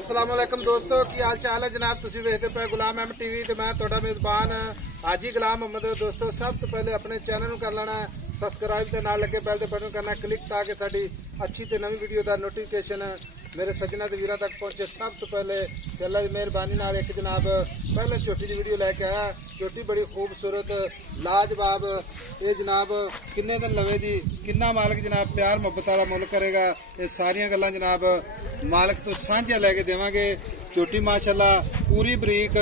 अस्सलाम वालेकुम दोस्तों की हाल चाल है जनाब। तुसी वेखदे पे गुलाम अहमद टीवी ते मैं तुहाडा मेजबान हाजी गुलाम मोहम्मद। दोस्तों सब तो पहले अपने चैनल नूं कर लेना सबसक्राइब ते नाल लगे बैल दे बटन करना क्लिक ताकि साडी अच्छी ते नवी वीडियो दा नोटिफिकेशन मेरे सज्जना ते वीरां तक पहुंचे। सब तो पहले अल्लाह की मेहरबानी नाल एक जनाब पहले चोटी की वीडियो लैके आया। चोटी बड़ी खूबसूरत लाजवाब। ये जनाब किन्ने दिन लवे दी किन्ना मालिक जनाब प्यार मुहब्बत वाला मुल करेगा। ये सारियां गल्लां जनाब मालिक तो सांझियां लैके देवांगे। चोटी माशाअल्लाह पूरी बरीक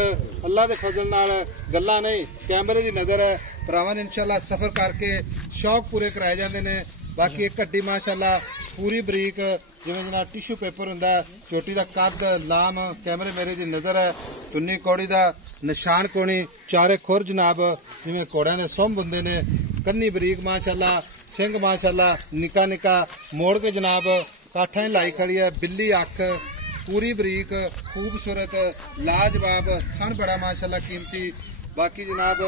अल्लाह के फजल नाल गल्लां नहीं कैमरे की नजर है। भरावां ने इंशाअल्लाह सफर करके शौक पूरे कराए जाते हैं। बाकी एक हड्डी माशाअल्लाह पूरी बरीक जिवें जनाब टिशू पेपर हुंदा। चोटी का कद लाम कैमरे मेरे की नजर है। टुन्नी कौड़ी का निशान कोणी चारे खुर जनाब जिवें घोड़ियां दे सुंभ हुंदे ने। कन्नी बरीक माशाअल्लाह सिंह माशाअल्लाह निका निका मोड़ के जनाब काठा ही लाई खड़ी है। बिल्ली अख पूरी बरीक खूबसूरत लाजवाब थन बड़ा माशाअल्लाह कीमती। बाकी जनाब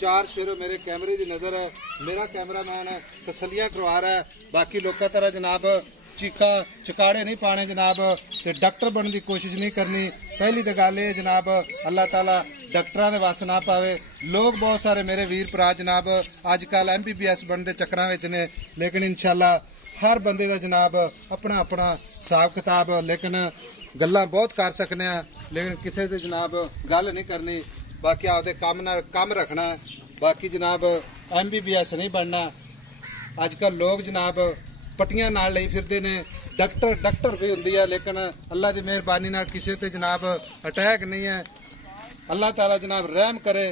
चार शेरों मेरे कैमरे की नजर है। मेरा कैमरामैन तसलियां करवा रहा है। बाकी लोगों तरह जनाब चीखा चकाड़े नहीं पाने जनाब ते डॉक्टर बनने की कोशिश नहीं करनी। पहली तो गल ये जनाब अल्लाह ताला डॉक्टरां दे वस ना पावे। लोग बहुत सारे मेरे वीर भरा जनाब अजकल MBBS बनने चक्करां विच ने, लेकिन इंशाअल्लाह हर बंदे का जनाब अपना अपना हिसाब किताब। लेकिन गल्लां बहुत कर सकने हैं लेकिन किसी से जनाब गल नहीं करनी। बाकी आपदे कम रखना है। बाकी जनाब MBBS नहीं बनना। अजकल लोग जनाब पट्टियां नाल लई फिरदे ने। डॉक्टर भी हुंदी है लेकिन अल्लाह की मेहरबानी नाल किसी ते जनाब अटैक नहीं है। अल्लाह ताला जनाब रहम करे।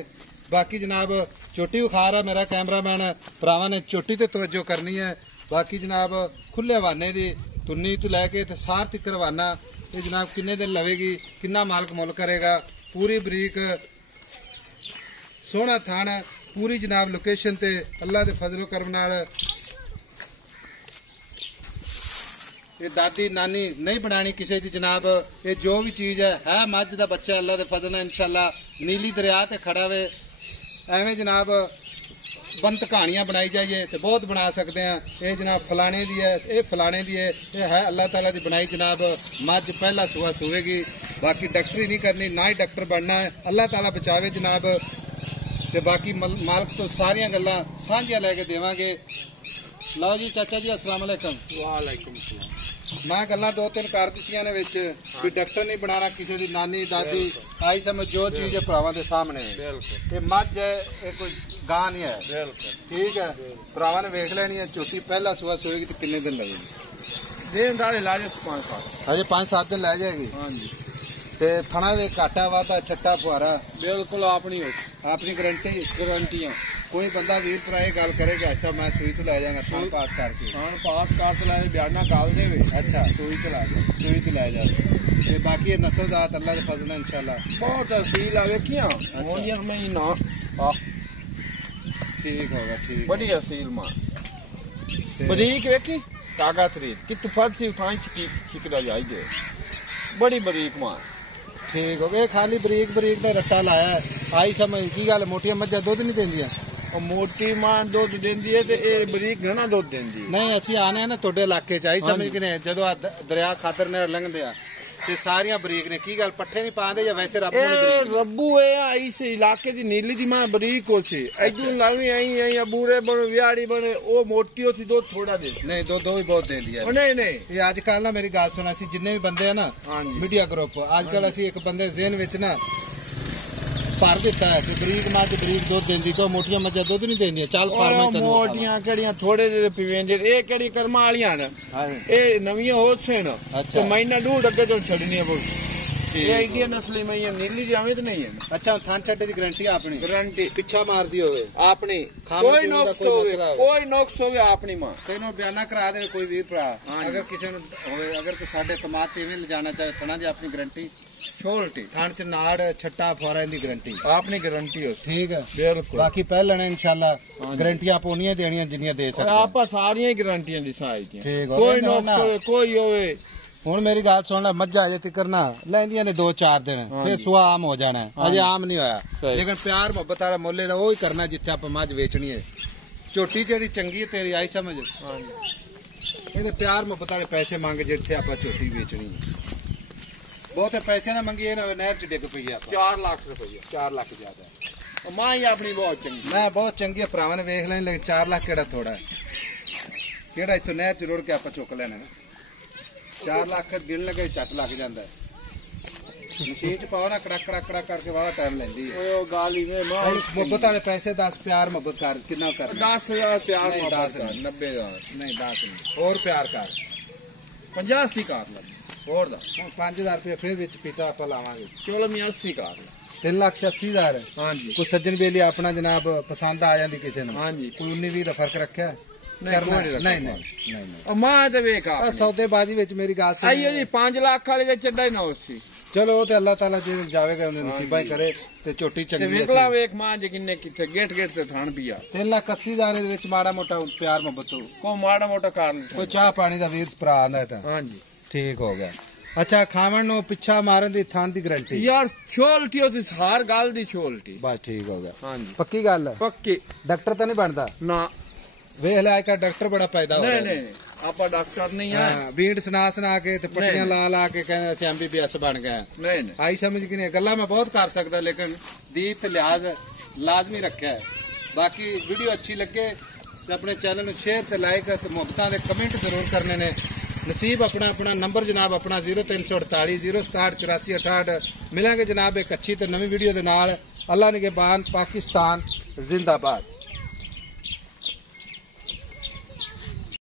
बाकी जनाब चोटी विखा रहा मेरा कैमरामैन भरावां ने चोटी ते तवज्जो करनी है। बाकी जनाब खुले हवाने दी तुन्नी तो लैके ते सार तक रवाना। ये जनाब किन्ने दिन लवेगी किन्ना मालक मुल करेगा। पूरी बरीक सोहना थान पूरी जनाब लोकेशन ते अल्लाह के फजलो करम नाल ये दादी नानी नहीं बनानी किसी की जनाब। ये जो भी चीज है मझ का बच्चा अल्लाह के फजल नाल इंशाअल्लाह नीली दरिया ते खड़ा वे। एवें जनाब बंत कहानियां बनाई जाइए तो बहुत बना सकते हैं। ये जनाब फलाने दी है ये फलाने दी है अल्लाह ताला की बनाई जनाब मझ पहला सुहा सुवेगी। बाकी डॉक्टरी नहीं करनी ना ही डॉक्टर बनना है। अल्लाह ताला बचावे जनाब। ते बाकी मालक तो सारियां गल्लां सांझियां लैके देवांगे। लो जी चाचा जी अस्सलाम वालेकुम। वालेकुम सलाम। मैं गल्लां दो तीन कर दित्तियां ने विच भी डॉक्टर नहीं बनाना किसी दी नानी दादी आई समझ जो चीज है भरावां दे सामने है। ये मझ है ये कोई गां नहीं है। ठीक है भरावां ने वेख लेनी है। चोटी पहला सुहा सोएगी तो कितने दिन लगेगी? दिन दाड़े ला जाए 5-7 अजे 5-7 दिन लै जाएगी। हाँ जी ते थना वे काटा वाता छट्टा फुहारा बिल्कुल अपनी गारंटियां। कोई बंदा वीर भरा ये गल करेगा ऐसा मैं सुई तो लै जाऊंगा थान पास करके थान पास कर लै बयाना गाल देवे। अच्छा सुई तो ला जाए सुई तो लै जाए। बाकी ये नस्ल जात अल्लाह के फजल इंशाल्लाह बहुत तहसील आ वेखियां मैं ना ठीक होगा। ठीक बड़ी असील मां बरीक वेखी ताकत री कि तू फट सी उठाई चिकरा जाइए बड़ी बरीक मां। ठीक हो गए खाली बरीक बरीक का रट्टा लाया आई समझ की गल। मोटिया मज्जा दुध नहीं देंदियां? और मोटी मां दुध देंदी है ते ए बरीक घना दुध देंदी है। नहीं असि आने ना तुहाडे इलाके च आई समझ के जदों दरिया खातर ने लंघदे आ ते सारियां बरीक ने की गल पट्ठे नहीं पांदे या वैसे रब्बू है इस इलाके दी नीली दी मां बरीक हो सी इदू लावी आई अबूरे बन वियाड़ी बने ओ मोटी हो सी दो थोड़ा दे नहीं दो भी बहुत दे दिया। नहीं ये आजकल ना मेरी गल सुना सी जिन्ने भी बंदे है ना मीडिया ग्रुप आजकल असि एक बंदे ज़हन विच ना भर दिता है कि बरीक मझ बरीक दुध देंदी तो मोटियां मझां दुध नहीं देंदियां। चल फार्मा मोटियां केड़ियां थोड़े जे पीवेंदे ए केड़ी कर्मा वालियां न ए नवियां हो सन। अच्छा महीना दूध अगे तो छड़नी है बहुत ये इंडिया नस्ली में ये नीली जावे तो नहीं है। अच्छा थान छट्टे की गारंटी अपनी गारंटी पिछा मार दी होवे अपनी कोई नुक्स होवे अपनी मां तेनों बयाना करा दे कोई वीर भरा अगर किसी होवे अगर कोई साडे कमात इवें ले जाना चाहे थना दी अपनी गारंटी छोटी थान च नाड़ छट्टा फुहारा दी गारंटी अपनी गारंटी हो। ठीक है बिल्कुल। बाकी पहले ने इंशाल्लाह गारंटियां आप उन्नियां देनियां जिन्नियां दे सकते आप सारियां गारंटियां दी साइड कोई नुक्स कोई होवे। हुण मेरी गल सुन ला मज्झां अजे तिकर ना लैंदियां ने 2-4 दिन फिर सुहा आम हो जाना है। अजे आम नहीं होया लेकिन प्यार मुहब्बत वाला मुल्ले दा ओही करना जिथे आप मझ वेचनी है। झोटी जेहड़ी चंगी है तेरी आई समझ ये प्यार मुहब्बत वाले पैसे मंग जिथे आप झोटी वेचनी है। ਬਹੁਤੇ ਪੈਸੇ ਨਾ ਮੰਗੀਏ ਨਾ ਨਹਿਰ ਚ ਡਿੱਗ ਪਈ ਆਪਾਂ 4 ਲੱਖ ਰੁਪਈਆ 4 ਲੱਖ ਜ਼ਿਆਦਾ ਮਾਂ ਹੀ ਆਪਣੀ ਬਹੁਤ ਚੰਗੀ ਮੈਂ ਬਹੁਤ ਚੰਗੀ ਆ ਭਰਾਵਾਂ ਨੇ ਵੇਖ ਲੈਣ ਲੇਕਿਨ 4 ਲੱਖ ਕਿਹੜਾ ਥੋੜਾ ਹੈ ਕਿਹੜਾ ਇੱਥੋਂ ਨਹਿਰ ਚ ਰੁੜ ਕੇ ਆਪਾਂ ਚੁੱਕ ਲੈਣਾ 4 ਲੱਖ ਗਿਣ ਲਗੇ ਝੱਟ ਲੱਗ ਜਾਂਦਾ ਮਸ਼ੀਨ ਚ ਪਾਓ ਨਾ ਕੜਕ ਕੜਕ ਕੜਕ ਕਰਕੇ ਵਾਲਾ ਟਾਈਮ ਲੈਂਦੀ ਹੈ ਓਏ ਉਹ ਗੱਲ ਹੀ ਵੇ ਮਾਂ ਹੁਣ ਮੁਹੱਬਤ ਵਾਲੇ ਪੈਸੇ 10 ਪਿਆਰ ਮੁਹੱਬਤ ਕਰ ਕਿੰਨਾ ਕਰ 10000 ਪਿਆਰ ਨਹੀਂ, ਮਾਂ 10 ਨਹੀਂ। 90000 ਨਹੀਂ 10 ਨਹੀਂ ਹੋਰ ਪਿਆਰ ਕਰ 85 ਕਰ ਲੈ ਹੋਰ ਦਾ ਹੁਣ 5000 ਰੁਪਏ ਫਿਰ ਵਿੱਚ ਪੀਤਾ ਆਪਾਂ ਲਾਵਾਂਗੇ ਚਲੋ ਮੈਂ 80 ਕਰ ਲੈ 3,80,000 ਹਾਂਜੀ ਕੋਈ ਸੱਜਣ ਵੇਲੇ ਆਪਣਾ ਜਨਾਬ ਪਸੰਦ ਆ ਜਾਂਦੀ ਕਿਸੇ ਨੂੰ ਹਾਂਜੀ ਕੋਈ 19-20 ਦਾ ਫਰਕ ਰੱਖਿਆ ਨਹੀਂ, ਕਰਨਾ ਕੋਈ ਨਹੀਂ ਨਹੀਂ ਰੱਖਿਆ। ਨਹੀਂ ਉਹ ਮਾਂ ਤੇ ਵੇਖ ਆ ਆ ਸੌਦੇਬਾਜ਼ੀ ਵਿੱਚ ਮੇਰੀ ਗੱਲ ਆਈਓ ਜੀ 5 ਲੱਖ ਵਾਲੇ ਦੇ ਚੱਡਾ ਹੀ ਨਾ ਉਸੀ ਚਲੋ ਉਹ ਤੇ ਅੱਲਾਹ ਤਾਲਾ ਜੇ ਜਾਵੇਗਾ ਉਹਨੇ ਨਸੀਬਾਂ ਹੀ ਕਰੇ ਤੇ ਚੋਟੀ ਤੇ ਚੰਗੀ ਵਿਕਲਾ ਵੇਖ ਮਾਂ ਜੇ ਕਿੰਨੇ ਕਿੱਥੇ ਗੇਟ ਗੇਟ ਤੇ ਥਾਣ ਪਿਆ 3,80,000 ਦੇ ਵਿੱਚ ਮਾੜਾ ਮੋਟਾ ਪਿਆਰ ਮੁਹੱਬਤ ਹੋ ਕੋ ਮਾੜਾ ਮੋਟਾ ਕਰ ਲੈ ਕੋਈ ਚਾਹ ਪਾਣੀ ਦਾ ਵੀਰ ਭਰਾ ਆਂਦਾ ਤਾਂ ਹਾਂਜੀ ਠੀਕ ਹੋ ਗਿਆ ਅੱਛਾ ਖਾਵਣ ਨੂੰ ਪਿੱਛਾ ਮਾਰਨ ਦੀ ਥਾਂ ਦੀ ਗਰੰਟੀ ਯਾਰ ਛੋਲਟੀ ਉਹਦੀ ਹਰ ਗੱਲ ਦੀ ਛੋਲਟੀ ਬਸ ਠੀਕ ਹੋ ਗਿਆ ਹਾਂਜੀ ਪੱਕੀ ਗੱਲ ਹੈ ਪੱਕੀ ਡਾਕਟਰ ਤਾਂ ਨਹੀਂ ਬਣਦਾ ਨਾ ਵੇਖ ਲੈ ਅੱਜ ਡਾਕਟਰ ਬੜਾ ਪੈਦਾ ਹੋ ਨਹੀਂ ਰਿਹਾ ਨਹੀਂ ਆਪਾਂ ਡਾਕਟਰ ਨਹੀਂ ਆ ਹਾਂ ਬੀੜ ਸੁਣਾ ਕੇ ਤੇ ਪੱਟੀਆਂ ਲਾ ਲਾ ਕੇ ਕਹਿੰਦੇ ਅਸੀਂ MBBS ਬਣ ਗਏ ਨਹੀਂ ਨਹੀਂ ਆਈ ਸਮਝ ਕਿ ਨਹੀਂ ਗੱਲਾਂ ਮੈਂ ਬਹੁਤ ਕਰ ਸਕਦਾ ਲੇਕਿਨ ਦੀਨ ਤੇ ਲਿਹਾਜ਼ ਲਾਜ਼ਮੀ ਰੱਖਿਆ ਹੈ ਬਾਕੀ ਵੀਡੀਓ ਅੱਛੀ ਲੱਗੇ ਤੇ ਆਪਣੇ ਚੈਨਲ ਨੂੰ ਸ਼ੇਅਰ ਤੇ ਲਾਈਕ ਤੇ ਮੁਹੱਬਤਾਂ ਦੇ ਕਮੈਂਟ ਜ਼ਰੂਰ ਕਰਨੇ ਨੇ ਨਸੀਬ ਆਪਣਾ ਨੰਬਰ ਜਨਾਬ ਆਪਣਾ 0348 067 84 68 ਮਿਲਾਂਗੇ ਜਨਾਬ ਇੱਕ ਅੱਛੀ ਤੇ ਨਵੀਂ ਵੀਡੀਓ ਦੇ ਨਾਲ ਅੱਲਾ ਨਿਗਹਿਬਾਨ ਪਾਕਿਸਤਾਨ ਜ਼ਿੰਦਾਬਾਦ